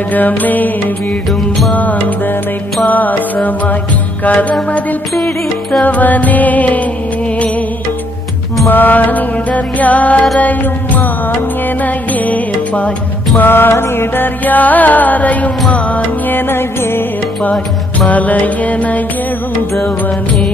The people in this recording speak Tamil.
கனகமே விடும் மாந்தனை பாசமாய் கரமதில் பிடித்தவனே, மானிடர் யாரையும் மான் என ஏற்பாய், மானிடர் யாரையும் மான் என ஏற்பாய், மலையென எழுந்தவனே.